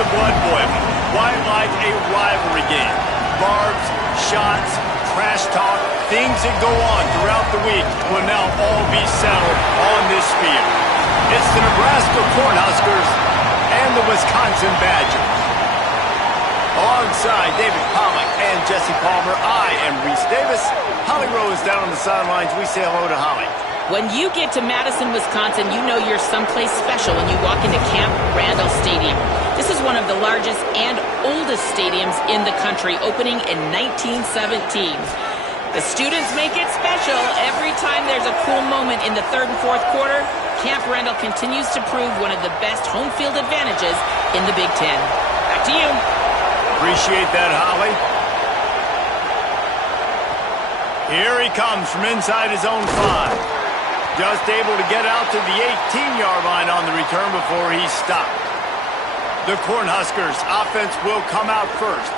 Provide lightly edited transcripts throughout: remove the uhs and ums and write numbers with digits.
the blood boiling. Why like a rivalry game? Barbs, shots, trash talk, things that go on throughout the week will now all be settled on this field. It's the Nebraska Cornhuskers and the Wisconsin Badgers. Alongside David Pollack and Jesse Palmer, I am Reese Davis. Holly Rowe is down on the sidelines. We say hello to Holly. When you get to Madison, Wisconsin, you know you're someplace special when you walk into Camp Randall Stadium. This is one of the largest and oldest stadiums in the country, opening in 1917. The students make it special. Every time there's a cool moment in the third and fourth quarter, Camp Randall continues to prove one of the best home field advantages in the Big Ten. Back to you. Appreciate that, Holly. Here he comes from inside his own 5. Just able to get out to the 18-yard line on the return before he's stopped. The Cornhuskers offense will come out first.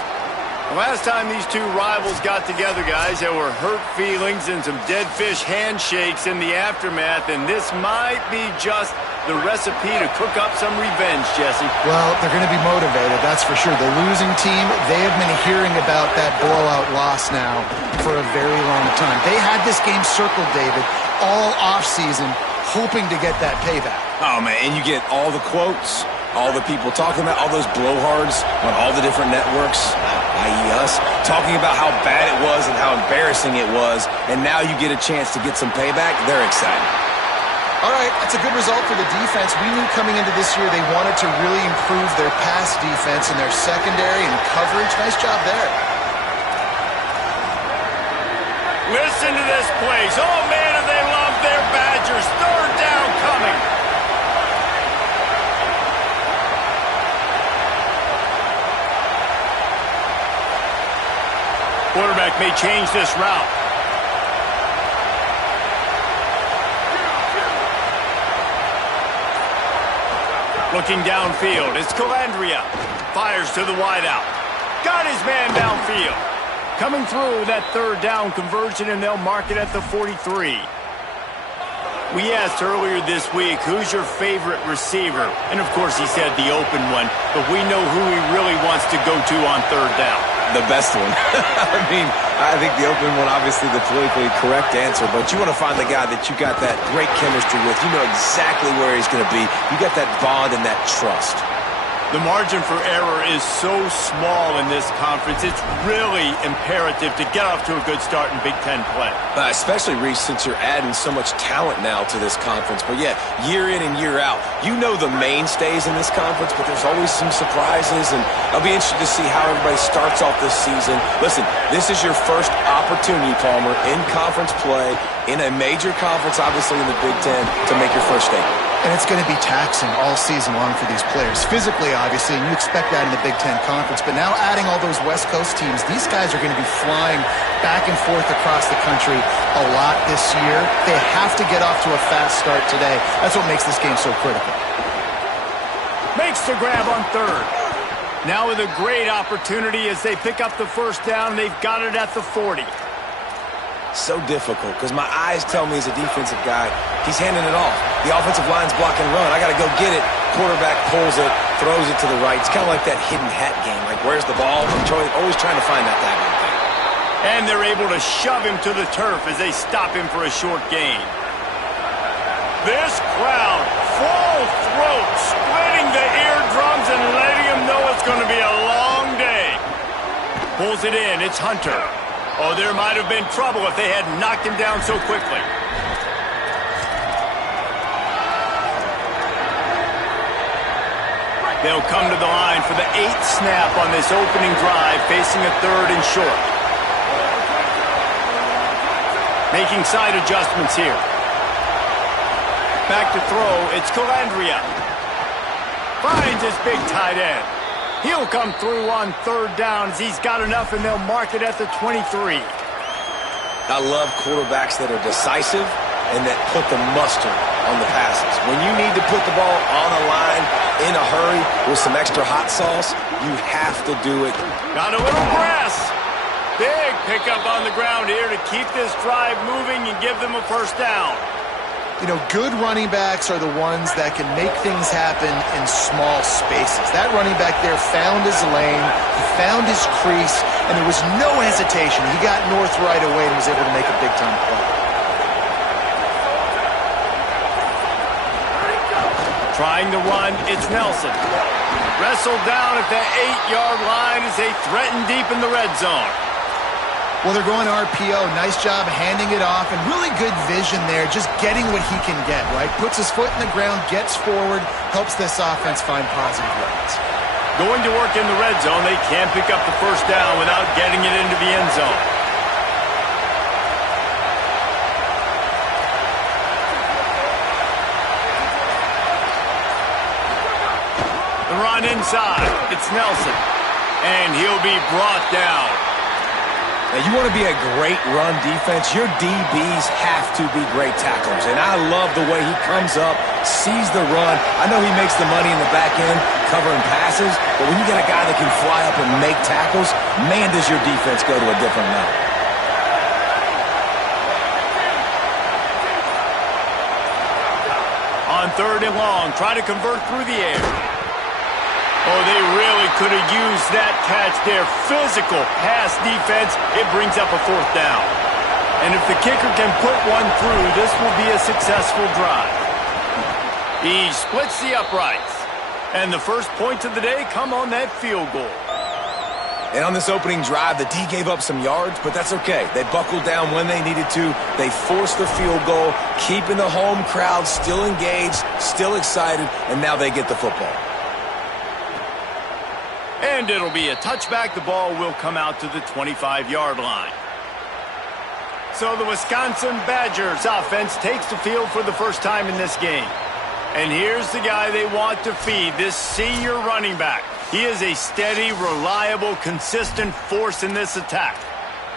The last time these two rivals got together, guys, there were hurt feelings and some dead fish handshakes in the aftermath, and this might be just the recipe to cook up some revenge, Jesse. Well, they're going to be motivated, that's for sure. The losing team, they have been hearing about that blowout loss now for a very long time. They had this game circled, David, all offseason, hoping to get that payback. Oh, man, and you get all the quotes, all the people talking about, all those blowhards on all the different networks, i.e. us, talking about how bad it was and how embarrassing it was, and now you get a chance to get some payback. They're excited. All right, that's a good result for the defense. We knew coming into this year they wanted to really improve their pass defense and their secondary and coverage. Nice job there. Listen to this place. Oh, man, do they love their Badgers. Third down coming. Quarterback may change this route. Looking downfield, it's Calandria. Fires to the wideout. Got his man downfield. Coming through that third down conversion, and they'll mark it at the 43. We asked earlier this week, who's your favorite receiver? And, of course, he said the open one, but we know who he really wants to go to on third down. The best one. I mean, I think the open one, obviously the politically correct answer, but you want to find the guy that you got that great chemistry with. You know exactly where he's going to be. You got that bond and that trust. The margin for error is so small in this conference, it's really imperative to get off to a good start in Big Ten play. Especially, Reese, since you're adding so much talent now to this conference. But, yeah, year in and year out, you know the mainstays in this conference, but there's always some surprises, and I'll be interested to see how everybody starts off this season. Listen, this is your first opportunity, Palmer, in conference play, in a major conference, obviously in the Big Ten, to make your first statement. And it's going to be taxing all season long for these players. Physically, obviously, and you expect that in the Big Ten Conference. But now adding all those West Coast teams, these guys are going to be flying back and forth across the country a lot this year. They have to get off to a fast start today. That's what makes this game so critical. Makes the grab on third. Now with a great opportunity as they pick up the first down. They've got it at the 40. So difficult because my eyes tell me as a defensive guy, he's handing it off. The offensive line's blocking run. I got to go get it. Quarterback pulls it, throws it to the right. It's kind of like that hidden hat game. Like, where's the ball? I'm always trying to find that daggone thing. And they're able to shove him to the turf as they stop him for a short gain. This crowd, full throat, splitting the eardrums and letting him know it's going to be a long day. Pulls it in. It's Hunter. Oh, there might have been trouble if they had knocked him down so quickly. They'll come to the line for the 8th snap on this opening drive, facing a third and short. Making side adjustments here. Back to throw, it's Calandria. Finds his big tight end. He'll come through on third down as he's got enough, and they'll mark it at the 23. I love quarterbacks that are decisive and that put the mustard on the passes. When you need to put the ball on a line in a hurry with some extra hot sauce, you have to do it. Got a little press. Big pickup on the ground here to keep this drive moving and give them a first down. You know, good running backs are the ones that can make things happen in small spaces. That running back there found his lane, he found his crease, and there was no hesitation. He got north right away and was able to make a big-time play. Trying to run, it's Nelson. Wrestled down at the 8-yard line as they threaten deep in the red zone. Well, they're going RPO. Nice job handing it off, and really good vision there, just getting what he can get, right? Puts his foot in the ground, gets forward, helps this offense find positive yards. Going to work in the red zone, they can't pick up the first down without getting it into the end zone. The run inside, it's Nelson, and he'll be brought down. Now, you want to be a great run defense, your DBs have to be great tacklers. And I love the way he comes up, sees the run. I know he makes the money in the back end covering passes, but when you got a guy that can fly up and make tackles, man, does your defense go to a different level. On 3rd and long, try to convert through the air. Oh, they really could have used that catch there. Physical pass defense. It brings up a 4th down. And if the kicker can put one through, this will be a successful drive. He splits the uprights. And the first points of the day come on that field goal. And on this opening drive, the D gave up some yards, but that's okay. They buckled down when they needed to. They forced the field goal, keeping the home crowd still engaged, still excited, and now they get the football. And it'll be a touchback. The ball will come out to the 25-yard line. So the Wisconsin Badgers offense takes the field for the first time in this game. And here's the guy they want to feed, this senior running back. He is a steady, reliable, consistent force in this attack.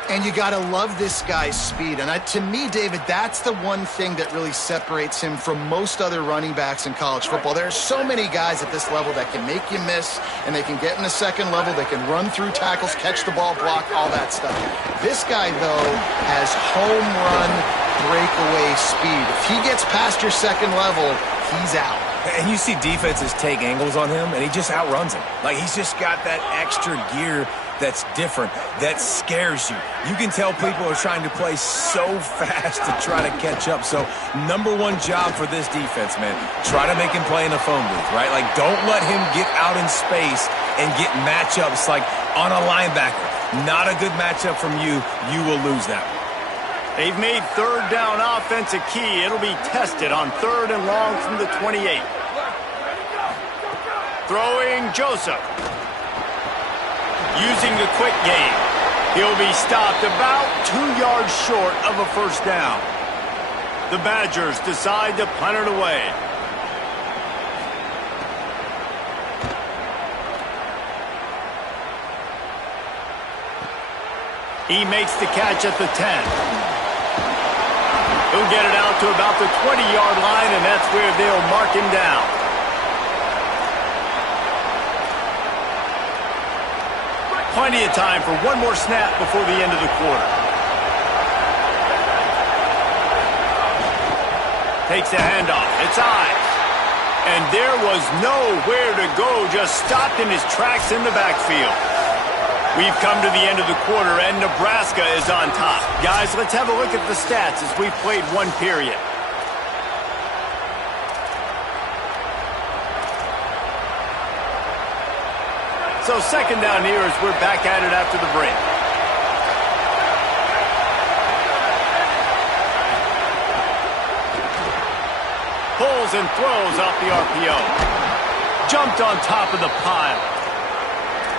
And you got to love this guy's speed. And to me, David, that's the one thing that really separates him from most other running backs in college football. There are so many guys at this level that can make you miss, and they can get in the second level. They can run through tackles, catch the ball, block, all that stuff. This guy, though, has home run breakaway speed. If he gets past your second level, he's out. And you see defenses take angles on him, and he just outruns them. Like, he's just got that extra gear that's different, that scares you. You can tell people are trying to play so fast to try to catch up. So, number one job for this defense, man, try to make him play in a phone booth, right? Like, don't let him get out in space and get matchups like on a linebacker. Not a good matchup from you. You will lose that one. They've made 3rd down offense a key. It'll be tested on 3rd and long from the 28. Throwing Joseph. Using the quick game. He'll be stopped about 2 yards short of a first down. The Badgers decide to punt it away. He makes the catch at the 10. He'll get it out to about the 20-yard line, and that's where they'll mark him down. Plenty of time for one more snap before the end of the quarter. Takes a handoff. It's Ives. And there was nowhere to go, just stopped in his tracks in the backfield. We've come to the end of the quarter, and Nebraska is on top. Guys, let's have a look at the stats as we've played one period. So 2nd down here as we're back at it after the break. Pulls and throws off the RPO. Jumped on top of the pile.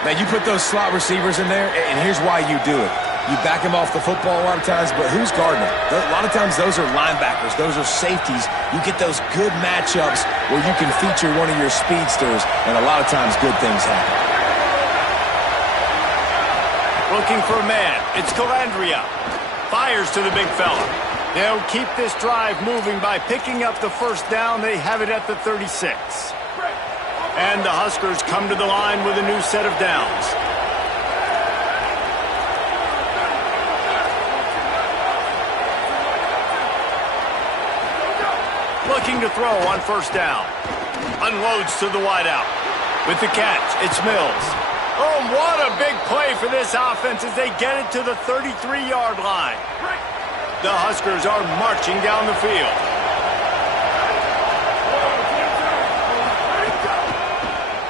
Now, you put those slot receivers in there, and here's why you do it. You back them off the football a lot of times, but who's guarding them? A lot of times those are linebackers. Those are safeties. You get those good matchups where you can feature one of your speedsters, and a lot of times good things happen. Looking for a man. It's Calandria. Fires to the big fella. They'll keep this drive moving by picking up the first down. They have it at the 36. And the Huskers come to the line with a new set of downs. looking to throw on first down. Unloads to the wideout. With the catch, it's Mills. Oh, what a big play for this offense as they get it to the 33-yard line. The Huskers are marching down the field.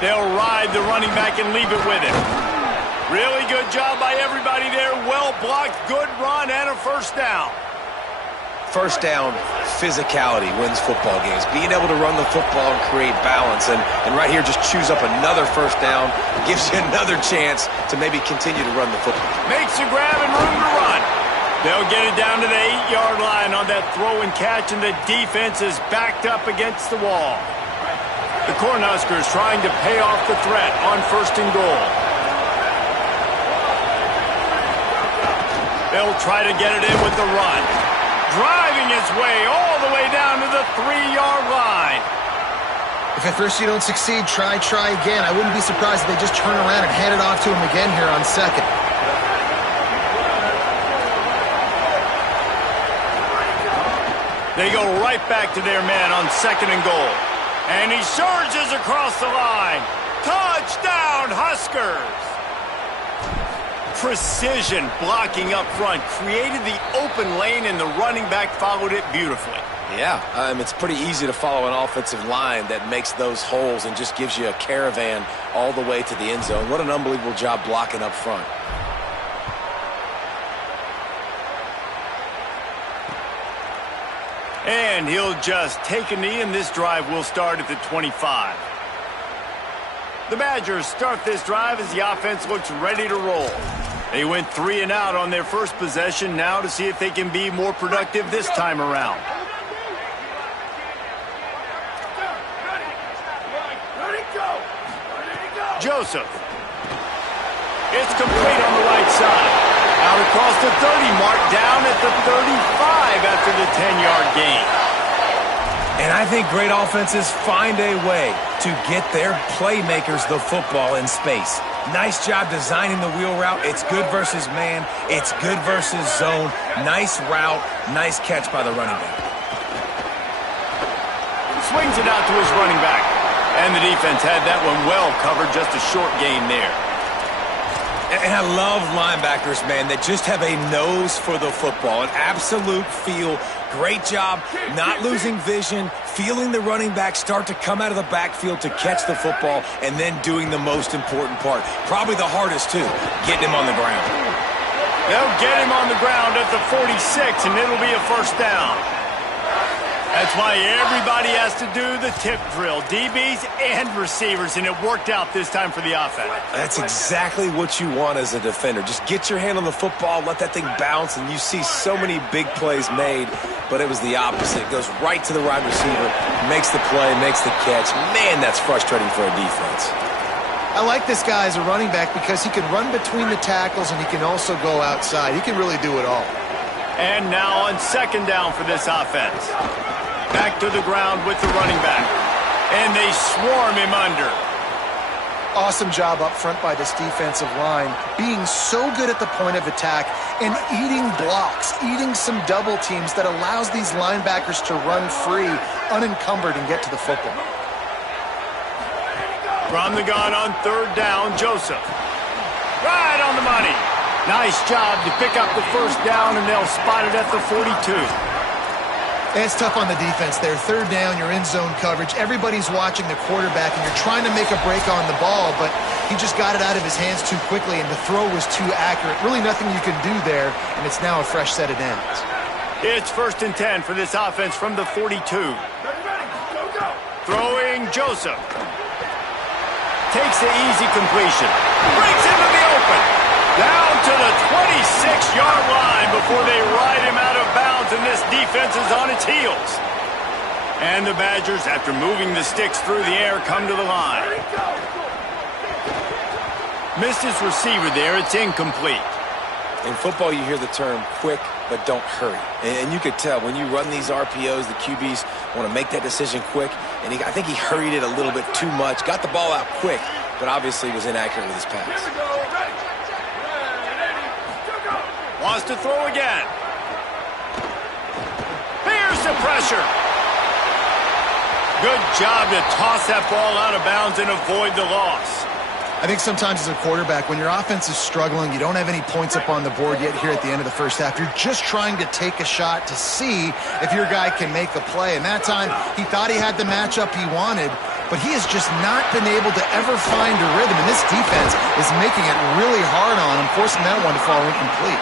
They'll ride the running back and leave it with him. Really good job by everybody there. Well blocked, good run, and a first down. First down, physicality wins football games. Being able to run the football and create balance. And right here, just choose up another first down. Gives you another chance to maybe continue to run the football. Makes a grab and room to run. They'll get it down to the 8-yard line on that throw and catch, and the defense is backed up against the wall. The Cornhuskers trying to pay off the threat on first and goal. They'll try to get it in with the run. Driving his way all the way down to the 3-yard line. If at first you don't succeed, try again. I wouldn't be surprised if they just turn around and hand it off to him again here on second. They go right back to their man on second and goal. And he surges across the line. Touchdown, Huskers! Precision blocking up front created the open lane, and the running back followed it beautifully. Yeah, it's pretty easy to follow an offensive line that makes those holes and just gives you a caravan all the way to the end zone. What an unbelievable job blocking up front. And he'll just take a knee, and this drive will start at the 25. The Badgers start this drive as the offense looks ready to roll. They went 3 and out on their first possession, now to see if they can be more productive this time around. Joseph. It's complete on the right side. Out across the 30 mark, down at the 35 after the 10-yard gain. And I think great offenses find a way to get their playmakers the football in space. Nice job designing the wheel route. It's good versus man. It's good versus zone. Nice route. Nice catch by the running back. Swings it out to his running back. And the defense had that one well covered, just a short gain there. And I love linebackers, man, that just have a nose for the football, an absolute feel. Great job not losing vision, feeling the running back start to come out of the backfield to catch the football, and then doing the most important part. Probably the hardest, too, getting him on the ground. They'll get him on the ground at the 46, and it'll be a first down. That's why everybody has to do the tip drill, DBs and receivers, and it worked out this time for the offense. That's exactly what you want as a defender. Just get your hand on the football, let that thing bounce, and you see so many big plays made, but it was the opposite. It goes right to the wide receiver, makes the play, makes the catch. Man, that's frustrating for a defense. I like this guy as a running back because he can run between the tackles and he can also go outside. He can really do it all. And now on second down for this offense. Back to the ground with the running back. And they swarm him under. Awesome job up front by this defensive line, being so good at the point of attack and eating blocks, eating some double teams that allows these linebackers to run free, unencumbered, and get to the football. From the gun on third down, Joseph. Right on the money. Nice job to pick up the first down, and they'll spot it at the 42. It's tough on the defense there. Third down, you're in zone coverage. Everybody's watching the quarterback, and you're trying to make a break on the ball, but he just got it out of his hands too quickly, and the throw was too accurate. Really nothing you can do there, and it's now a fresh set of downs. It's 1st and 10 for this offense from the 42. Throwing Joseph. Takes the easy completion. Breaks into the open. Down to the 26-yard line before they ride him out of bounds, and this defense is on its heels. And the Badgers, after moving the sticks through the air, come to the line. Missed his receiver there. It's incomplete. In football, you hear the term quick, but don't hurry. And you could tell when you run these RPOs, the QBs want to make that decision quick. And I think he hurried it a little bit too much. Got the ball out quick, but obviously was inaccurate with his pass. Wants to throw again. Here's the pressure. Good job to toss that ball out of bounds and avoid the loss. I think sometimes as a quarterback, when your offense is struggling, you don't have any points up on the board yet here at the end of the first half. You're just trying to take a shot to see if your guy can make a play. And that time, he thought he had the matchup he wanted, but he has just not been able to ever find a rhythm. And this defense is making it really hard on him, forcing that one to fall incomplete.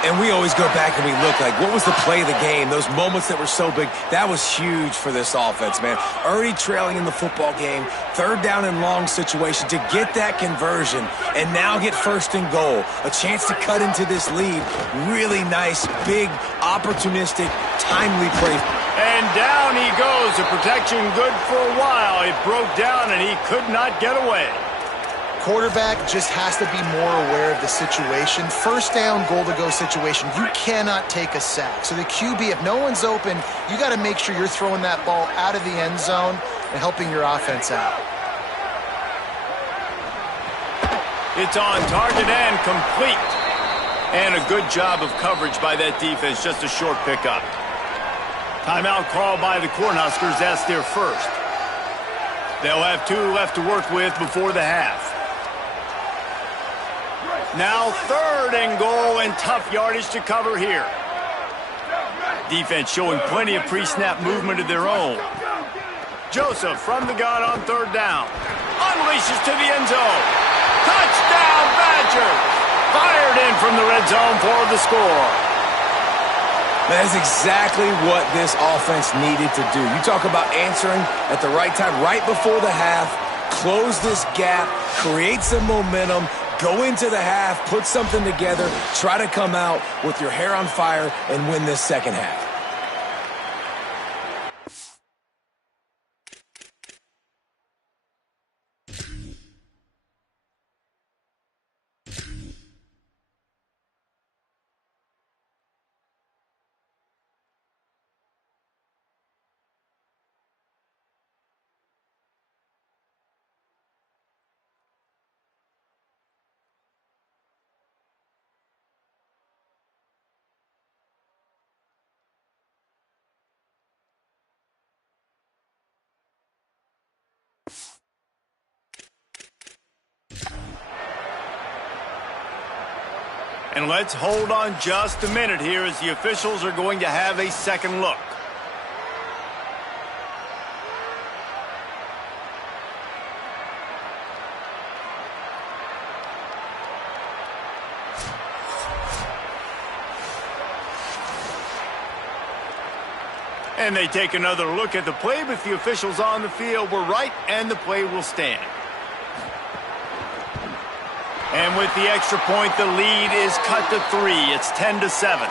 And we always go back and we look like, what was the play of the game? Those moments that were so big, that was huge for this offense, man. Already trailing in the football game, third down and long situation to get that conversion and now get first and goal. A chance to cut into this lead. Really nice, big, opportunistic, timely play. And down he goes. The protection good for a while. It broke down and he could not get away. Quarterback just has to be more aware of the situation. First down, goal-to-go situation. You cannot take a sack. So the QB, if no one's open, you got to make sure you're throwing that ball out of the end zone and helping your offense out. It's on target and complete. And a good job of coverage by that defense. Just a short pickup. Timeout called by the Cornhuskers. That's their first. They'll have 2 left to work with before the half. Now third and goal, and tough yardage to cover here. Defense showing plenty of pre-snap movement of their own. Joseph from the gun on third down. Unleashes to the end zone. Touchdown Badgers! Fired in from the red zone for the score. That is exactly what this offense needed to do. You talk about answering at the right time, right before the half, close this gap, create some momentum, go into the half, put something together, try to come out with your hair on fire and win this second half. And let's hold on just a minute here as the officials are going to have a second look. And they take another look at the play, but the officials on the field were right, and the play will stand. And with the extra point, the lead is cut to 3. It's 10-7.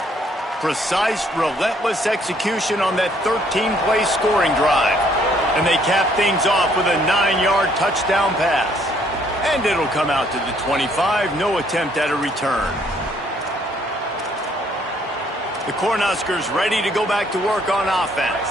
Precise, relentless execution on that 13-play scoring drive. And they cap things off with a 9-yard touchdown pass. And it'll come out to the 25. No attempt at a return. The Cornhuskers ready to go back to work on offense.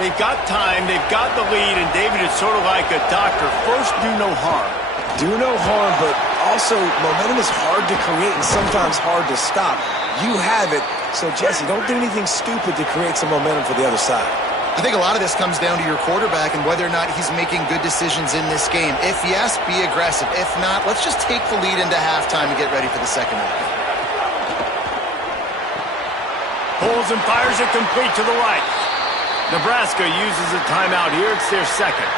They've got time, they've got the lead, and David, it's sort of like a doctor. First, do no harm. Do no harm, but also momentum is hard to create and sometimes hard to stop. You have it, so Jesse, don't do anything stupid to create some momentum for the other side. I think a lot of this comes down to your quarterback and whether or not he's making good decisions in this game. If yes, be aggressive. If not, let's just take the lead into halftime and get ready for the second half. Pulls and fires it complete to the right. Nebraska uses a timeout here. It's their second.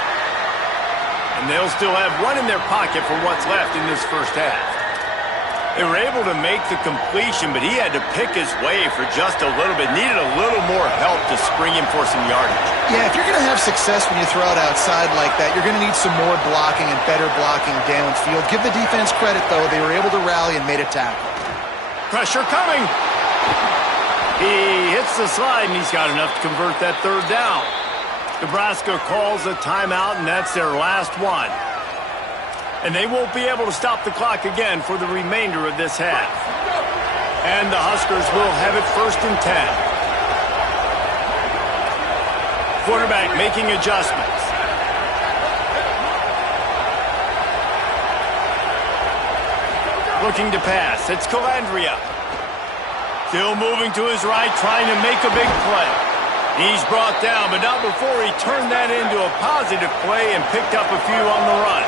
And they'll still have one in their pocket for what's left in this first half. They were able to make the completion, but he had to pick his way for just a little bit. Needed a little more help to spring him for some yardage. Yeah, if you're going to have success when you throw it outside like that, you're going to need some more blocking and better blocking downfield. Give the defense credit, though. They were able to rally and made a tackle. Pressure coming. He hits the slide, and he's got enough to convert that third down. Nebraska calls a timeout, and that's their last one. And they won't be able to stop the clock again for the remainder of this half. And the Huskers will have it 1st and 10. Quarterback making adjustments. Looking to pass. It's Calandria. Still moving to his right, trying to make a big play. He's brought down, but not before he turned that into a positive play and picked up a few on the run.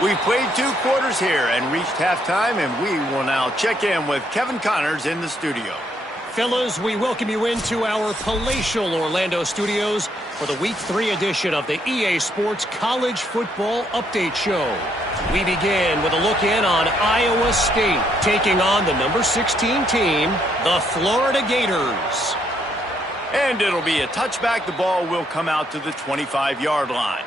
We've played 2 quarters here and reached halftime, and we will now check in with Kevin Connors in the studio. Fellas, we welcome you into our palatial Orlando studios for the Week 3 edition of the EA Sports College Football Update Show. We begin with a look in on Iowa State taking on the number 16 team, the Florida Gators. And it'll be a touchback. The ball will come out to the 25-yard line.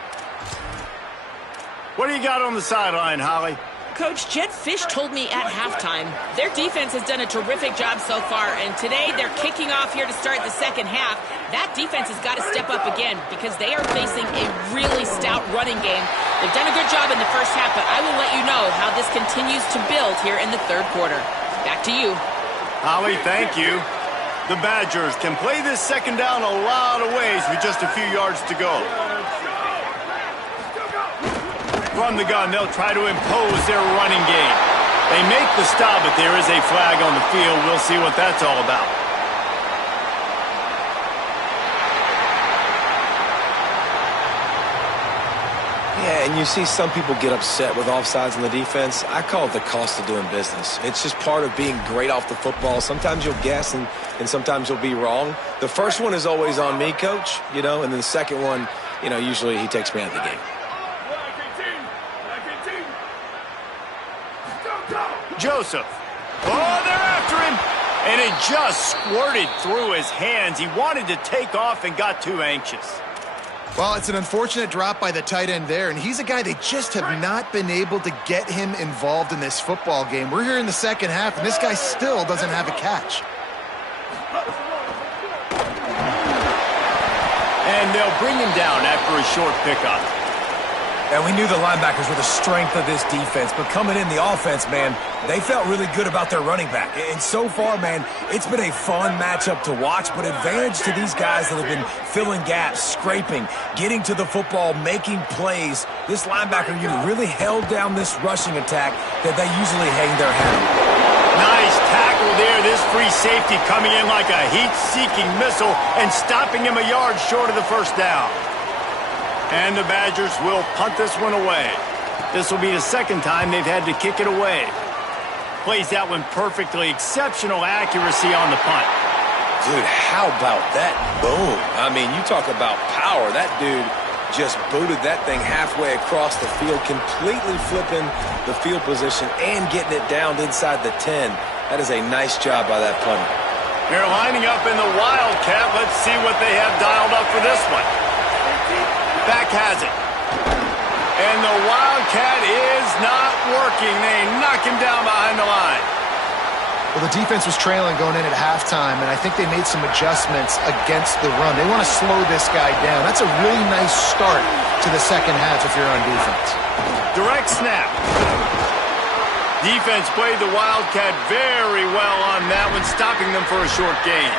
What do you got on the sideline, Holly? Coach, Jed Fish told me at halftime their defense has done a terrific job so far, and today they're kicking off here to start the second half. That defense has got to step up again because they are facing a really stout running game. They've done a good job in the first half, but I will let you know how this continues to build here in the third quarter. Back to you. Holly, thank you. The Badgers can play this second down a lot of ways with just a few yards to go. From the gun, they'll try to impose their running game. They make the stop, but there is a flag on the field. We'll see what that's all about. Yeah, and you see some people get upset with offsides on the defense. I call it the cost of doing business. It's just part of being great off the football. Sometimes you'll guess and sometimes you'll be wrong. The first one is always on me, Coach, and then the second one, usually he takes me out of the game. Joseph. Oh, they're after him. And it just squirted through his hands. He wanted to take off and got too anxious. Well, it's an unfortunate drop by the tight end there, and he's a guy they just have not been able to get him involved in this football game. We're here in the second half, and this guy still doesn't have a catch. And they'll bring him down after a short pickup. And we knew the linebackers were the strength of this defense, but coming in the offense, man, they felt really good about their running back. And so far, man, it's been a fun matchup to watch, but advantage to these guys that have been filling gaps, scraping, getting to the football, making plays. This linebacker unit really held down this rushing attack that they usually hang their hat on. Nice tackle there. This free safety coming in like a heat-seeking missile and stopping him a yard short of the first down. And the Badgers will punt this one away. This will be the second time they've had to kick it away. Plays that one perfectly. Exceptional accuracy on the punt. Dude, how about that boom? I mean, you talk about power. That dude just booted that thing halfway across the field, completely flipping the field position and getting it down inside the 10. That is a nice job by that punter. They're lining up in the Wildcat. Let's see what they have dialed up for this one. Back has it. And the Wildcat is not working. They knock him down behind the line. Well, the defense was trailing going in at halftime, and I think they made some adjustments against the run. They want to slow this guy down. That's a really nice start to the second half if you're on defense. Direct snap. Defense played the Wildcat very well on that one, stopping them for a short gain.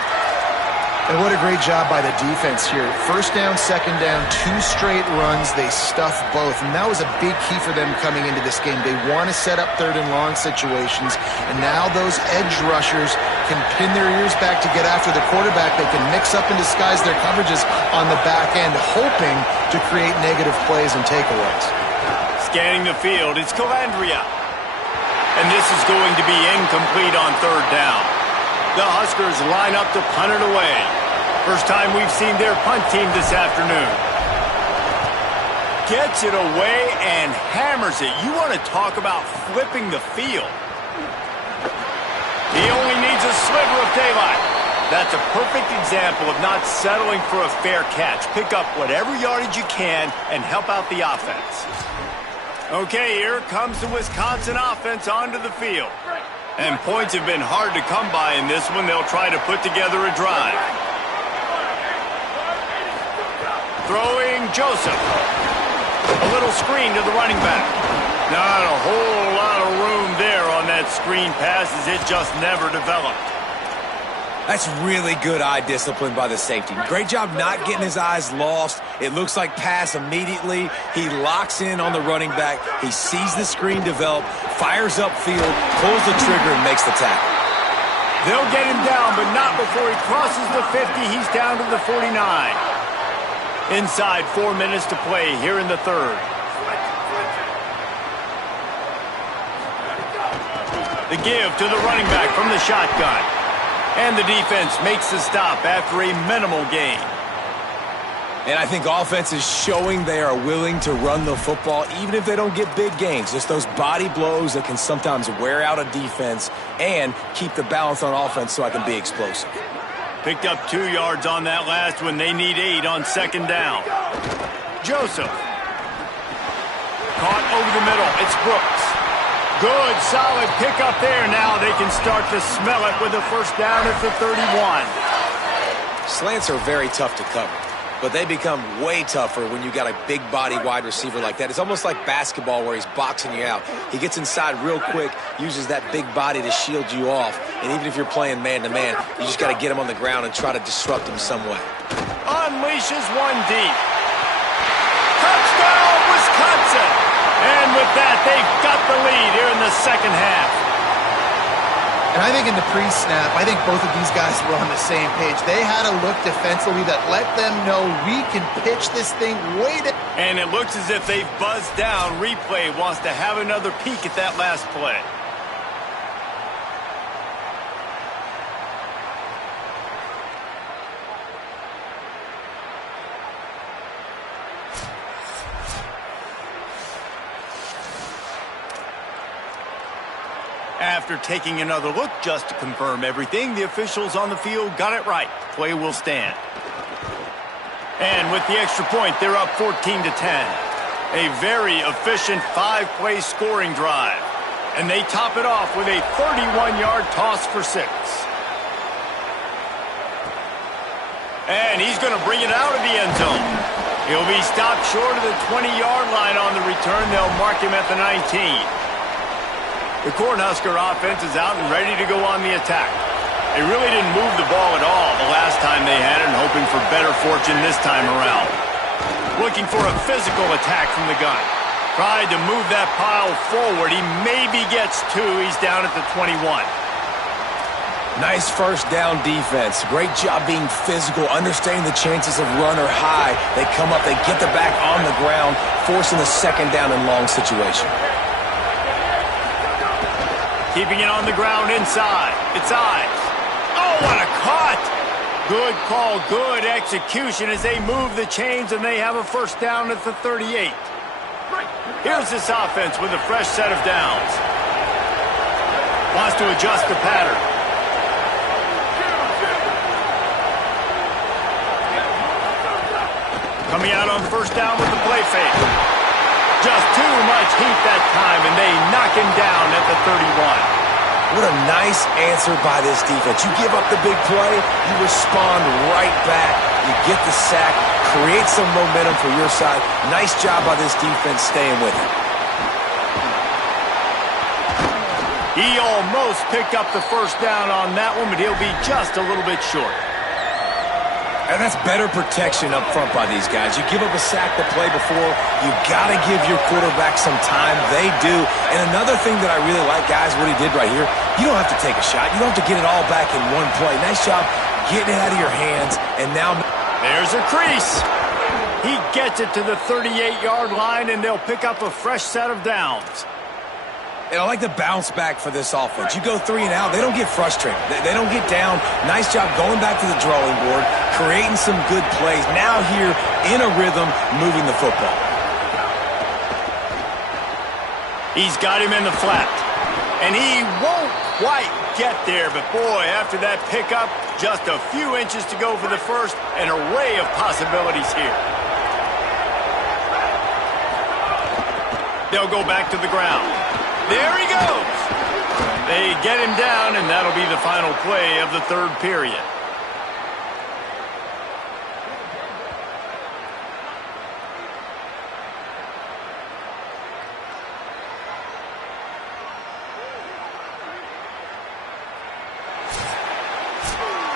And what a great job by the defense here. First down, second down, 2 straight runs. They stuffed both. And that was a big key for them coming into this game. They want to set up third and long situations. And now those edge rushers can pin their ears back to get after the quarterback. They can mix up and disguise their coverages on the back end, hoping to create negative plays and takeaways. Scanning the field, it's Calandria. And this is going to be incomplete on third down. The Huskers line up to punt it away. First time we've seen their punt team this afternoon. Gets it away and hammers it. You want to talk about flipping the field. He only needs a sliver of daylight. That's a perfect example of not settling for a fair catch. Pick up whatever yardage you can and help out the offense. Okay, here comes the Wisconsin offense onto the field. And points have been hard to come by in this one. They'll try to put together a drive. Throwing Joseph. A little screen to the running back. Not a whole lot of room there on that screen pass as it just never developed. That's really good eye discipline by the safety. Great job not getting his eyes lost. It looks like pass immediately. He locks in on the running back. He sees the screen develop, fires upfield, pulls the trigger, and makes the tackle. They'll get him down, but not before he crosses the 50. He's down to the 49. Inside 4 minutes to play here in the third. The give to the running back from the shotgun. And the defense makes the stop after a minimal gain. And I think offense is showing they are willing to run the football, even if they don't get big gains. Just those body blows that can sometimes wear out a defense and keep the balance on offense so I can be explosive. Picked up 2 yards on that last one. They need 8 on second down. Joseph. Caught over the middle. It's Brooks. Good, solid pickup there. Now they can start to smell it with a first down at the 31. Slants are very tough to cover, but they become way tougher when you got a big body wide receiver like that. It's almost like basketball where he's boxing you out. He gets inside real quick, uses that big body to shield you off, and even if you're playing man-to-man, you just got to get him on the ground and try to disrupt him some way. Unleashes one deep. Touchdown, Wisconsin! And with that, they've got the lead here in the second half. And I think in the pre-snap, I think both of these guys were on the same page. They had a look defensively that let them know we can pitch this thing way down. And it looks as if they've buzzed down. Replay wants to have another peek at that last play. After taking another look just to confirm everything, the officials on the field got it right. Play will stand. And with the extra point, they're up 14-10. A very efficient 5-play scoring drive. And they top it off with a 31-yard toss for 6. And he's going to bring it out of the end zone. He'll be stopped short of the 20-yard line on the return. They'll mark him at the 19. The Cornhusker offense is out and ready to go on the attack. They really didn't move the ball at all the last time they had it, and hoping for better fortune this time around. Looking for a physical attack from the gun. Tried to move that pile forward. He maybe gets 2. He's down at the 21. Nice first down defense. Great job being physical, understanding the chances of run or high. They come up, they get the back on the ground, forcing the second down and long situation. Keeping it on the ground inside. It's Ives. Oh, what a cut! Good call, good execution as they move the chains and they have a first down at the 38. Here's this offense with a fresh set of downs. Wants to adjust the pattern. Coming out on first down with the play fake. Just too much heat that time, and they knock him down at the 31. What a nice answer by this defense. You give up the big play, you respond right back. You get the sack, create some momentum for your side. Nice job by this defense staying with it. He almost picked up the first down on that one, but he'll be just a little bit short. And that's better protection up front by these guys. You give up a sack the play before, you got to give your quarterback some time. They do. And another thing that I really like, guys, what he did right here, you don't have to take a shot. You don't have to get it all back in one play. Nice job getting it out of your hands. And now there's a crease. He gets it to the 38-yard line, and they'll pick up a fresh set of downs. And I like the bounce back for this offense. You go 3 and out, they don't get frustrated. They don't get down. Nice job going back to the drawing board, creating some good plays. Now here in a rhythm, moving the football. He's got him in the flat. And he won't quite get there. But boy, after that pickup, just a few inches to go for the first. An array of possibilities here. They'll go back to the ground. There he goes. They get him down, and that'll be the final play of the third period.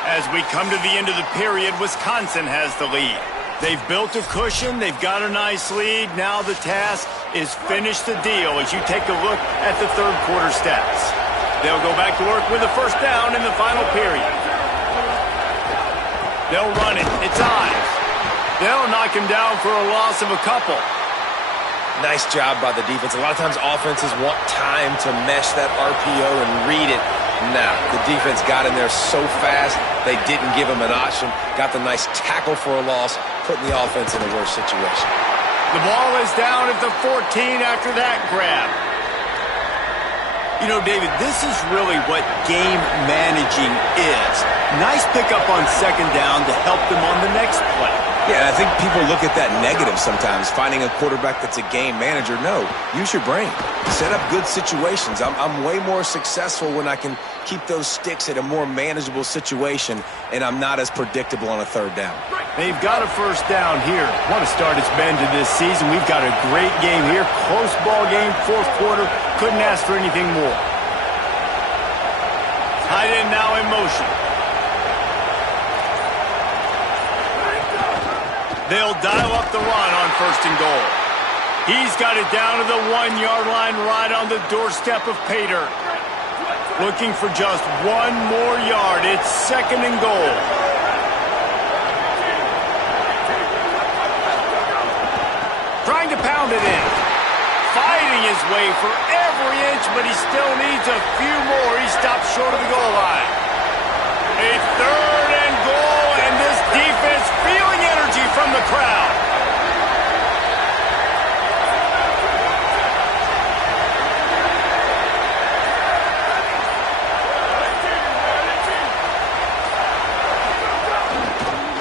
As we come to the end of the period, Wisconsin has the lead. They've built a cushion. They've got a nice lead. Now the task is finish the deal as you take a look at the third quarter stats. They'll go back to work with a first down in the final period. They'll run it. It's Ives. They'll knock him down for a loss of a couple. Nice job by the defense. A lot of times offenses want time to mesh that RPO and read it. Now, the defense got in there so fast, they didn't give him an option. Got the nice tackle for a loss, putting the offense in a worse situation. The ball is down at the 14 after that grab. You know, David, this is really what game managing is. Nice pickup on second down to help them on the next play. Yeah, I think people look at that negative sometimes, finding a quarterback that's a game manager. No, use your brain. Set up good situations. I'm way more successful when I can keep those sticks at a more manageable situation, and I'm not as predictable on a third down. They've got a first down here. What a start it's been to this season. We've got a great game here. Close ball game, fourth quarter. Couldn't ask for anything more. Tight end now in motion. They'll dial up the run on first and goal. He's got it down to the 1-yard line right on the doorstep of Pater. Looking for just one more yard. It's second and goal. Trying to pound it in. Fighting his way for every inch, but he still needs a few more. He stops short of the goal line. A third and goal, and this defense feeling energy from the crowd.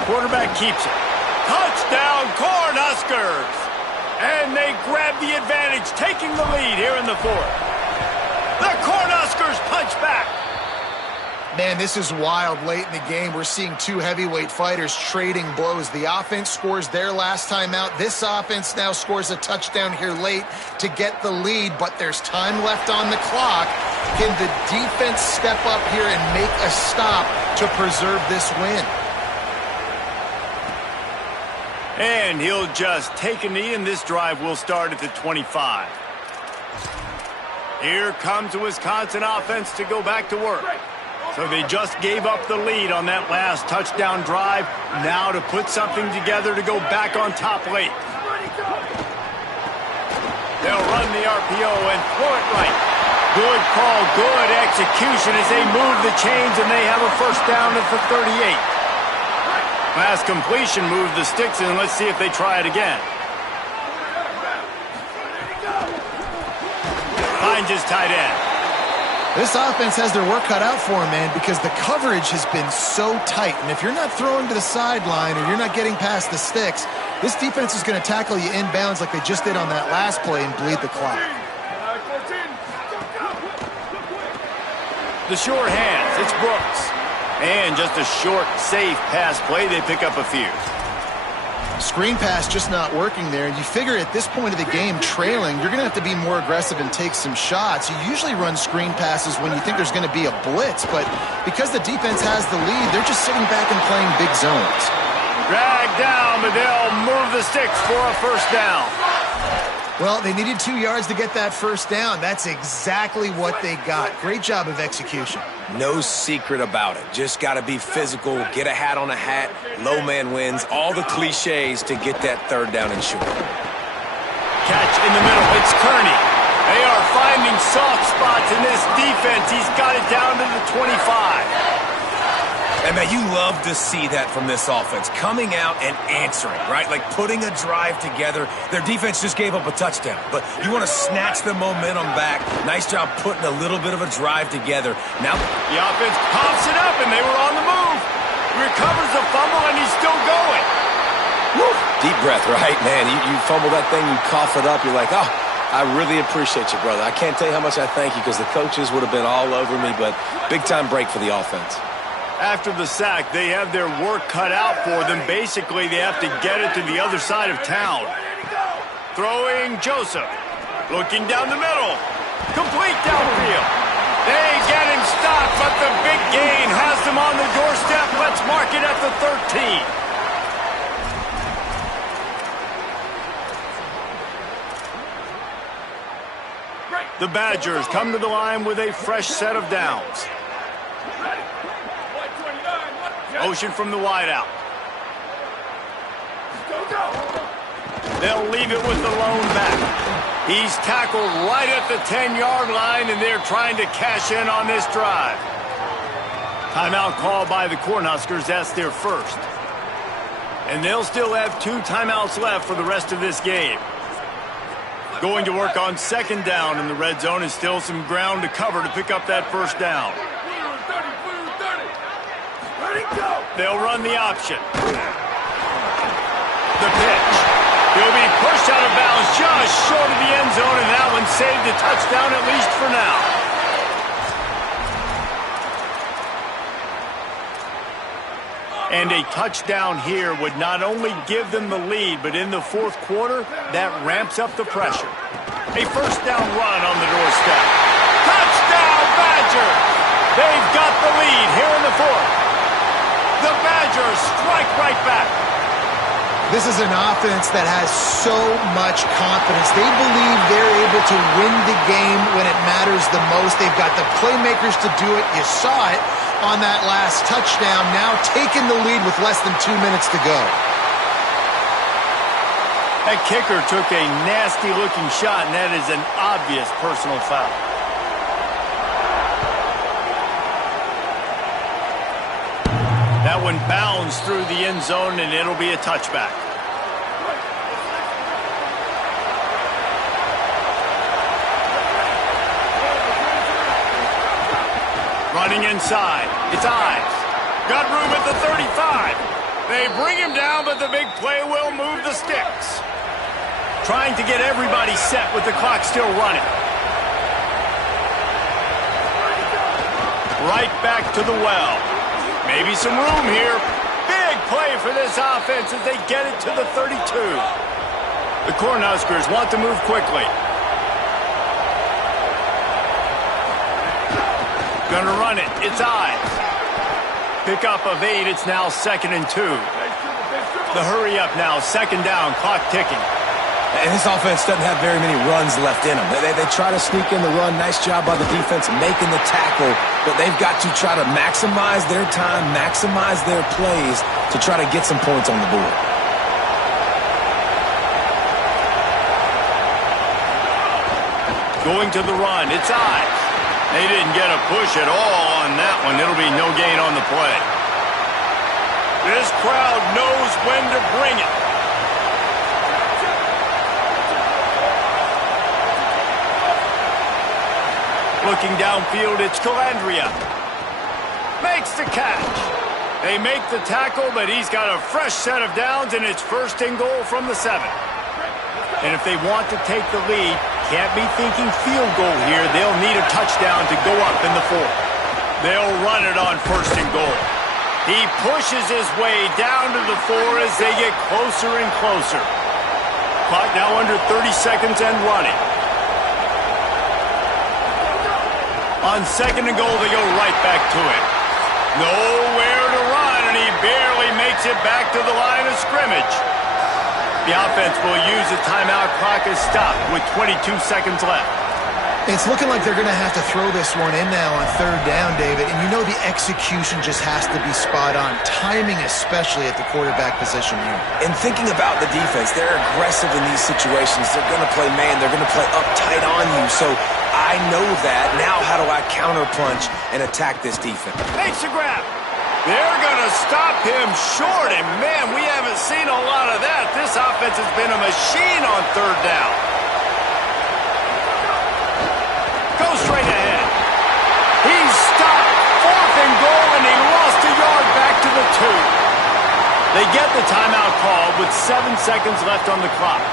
Quarterback keeps it. Touchdown, Cornhuskers! And they grab the advantage, taking the lead here in the fourth. The Cornhuskers punch back. Man, this is wild late in the game. We're seeing two heavyweight fighters trading blows. The offense scores their last time out. This offense now scores a touchdown here late to get the lead, but there's time left on the clock. Can the defense step up here and make a stop to preserve this win? And he'll just take a knee, and this drive will start at the 25. Here comes the Wisconsin offense to go back to work. So they just gave up the lead on that last touchdown drive. Now to put something together to go back on top late. They'll run the RPO and throw it right. Good call, good execution as they move the chains, and they have a first down at the 38. Last completion moved the sticks, and let's see if they try it again. Finds his tight end. This offense has their work cut out for them, man, because the coverage has been so tight. And if you're not throwing to the sideline or you're not getting past the sticks, this defense is going to tackle you inbounds like they just did on that last play and bleed the clock. The short hands, it's Brooks. And just a short, safe pass play, they pick up a few. Screen pass just not working there. You figure at this point of the game, trailing, you're going to have to be more aggressive and take some shots. You usually run screen passes when you think there's going to be a blitz, but because the defense has the lead, they're just sitting back and playing big zones. Dragged down, but they'll move the sticks for a first down. Well, they needed 2 yards to get that first down. That's exactly what they got. Great job of execution. No secret about it. Just got to be physical, get a hat on a hat, low man wins, all the cliches to get that third down and short. Catch in the middle. It's Kearney. They are finding soft spots in this defense. He's got it down to the 25. And, man, you love to see that from this offense, coming out and answering, right? Like putting a drive together. Their defense just gave up a touchdown, but you want to snatch the momentum back. Nice job putting a little bit of a drive together. Now the offense pops it up, and they were on the move. Recovers the fumble, and he's still going. Woo. Deep breath, right? Man, you fumble that thing, you cough it up, you're like, oh, I really appreciate you, brother. I can't tell you how much I thank you because the coaches would have been all over me, but big-time break for the offense. After the sack, they have their work cut out for them. Basically, they have to get it to the other side of town. Throwing Joseph. Looking down the middle. Complete downfield. They get him stopped, but the big gain has them on the doorstep. Let's mark it at the 13. The Badgers come to the line with a fresh set of downs. Motion from the wideout. They'll leave it with the lone back. He's tackled right at the 10-yard line, and they're trying to cash in on this drive. Timeout called by the Cornhuskers. That's their first. And they'll still have 2 timeouts left for the rest of this game. Going to work on second down in the red zone, and still some ground to cover to pick up that first down. They'll run the option. The pitch. He'll be pushed out of bounds just short of the end zone, and that one saved a touchdown at least for now. And a touchdown here would not only give them the lead, but in the fourth quarter, that ramps up the pressure. A first down run on the doorstep. Touchdown, Badger! They've got the lead here in the fourth. The Badgers strike right back. This is an offense that has so much confidence. They believe they're able to win the game when it matters the most. They've got the playmakers to do it. You saw it on that last touchdown, now taking the lead with less than 2 minutes to go. That kicker took a nasty-looking shot, and that is an obvious personal foul. That one bounds through the end zone, and it'll be a touchback. Running inside. It's Ives. Got room at the 35. They bring him down, but the big play will move the sticks. Trying to get everybody set with the clock still running. Right back to the well. Maybe some room here. Big play for this offense as they get it to the 32. The Cornhuskers want to move quickly. Gonna run it. It's Ives. Pickup of 8. It's now 2nd and 2. The hurry up now. 2nd down. Clock ticking. And this offense doesn't have very many runs left in them. They try to sneak in the run. Nice job by the defense making the tackle. But they've got to try to maximize their time, maximize their plays to try to get some points on the board. Going to the run. It's Ives. They didn't get a push at all on that one. It'll be no gain on the play. This crowd knows when to bring it. Looking downfield, it's Calandria. Makes the catch. They make the tackle, but he's got a fresh set of downs, and it's 1st and goal from the 7. And if they want to take the lead, can't be thinking field goal here. They'll need a touchdown to go up in the 4th. They'll run it on 1st and goal. He pushes his way down to the 4 as they get closer and closer. Clock now under 30 seconds and running. On 2nd and goal, they go right back to it. Nowhere to run, and he barely makes it back to the line of scrimmage. The offense will use the timeout. Clock is stopped with 22 seconds left. It's looking like they're going to have to throw this one in now on 3rd down, David. And you know the execution just has to be spot on. Timing especially at the quarterback position here. And thinking about the defense, they're aggressive in these situations. They're going to play man. They're going to play uptight on you. So I know that. Now how do I counterpunch and attack this defense? Makes a grab. They're going to stop him short. And, man, we haven't seen a lot of that. This offense has been a machine on 3rd down. Go straight ahead. He's stopped. 4th and goal, and he lost a yard back to the 2. They get the timeout called with 7 seconds left on the clock.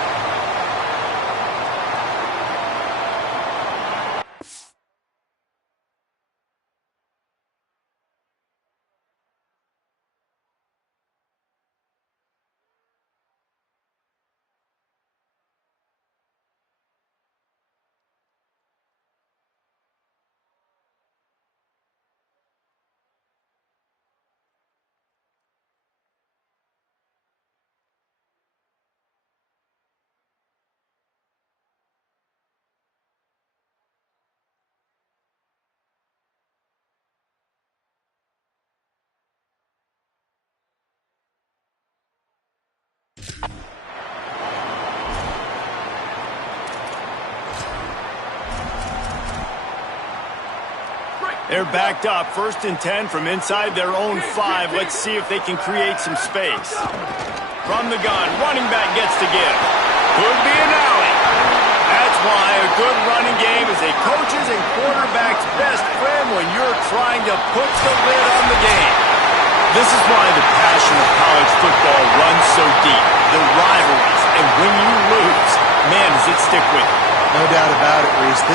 They're backed up, 1st and 10 from inside their own 5. Let's see if they can create some space. From the gun, running back gets to give. Could be an alley. That's why a good running game is a coach's and quarterback's best friend when you're trying to put the lid on the game. This is why the passion of college football runs so deep. The rivalries, and when you lose, man, does it stick with you. No doubt about it, Reese.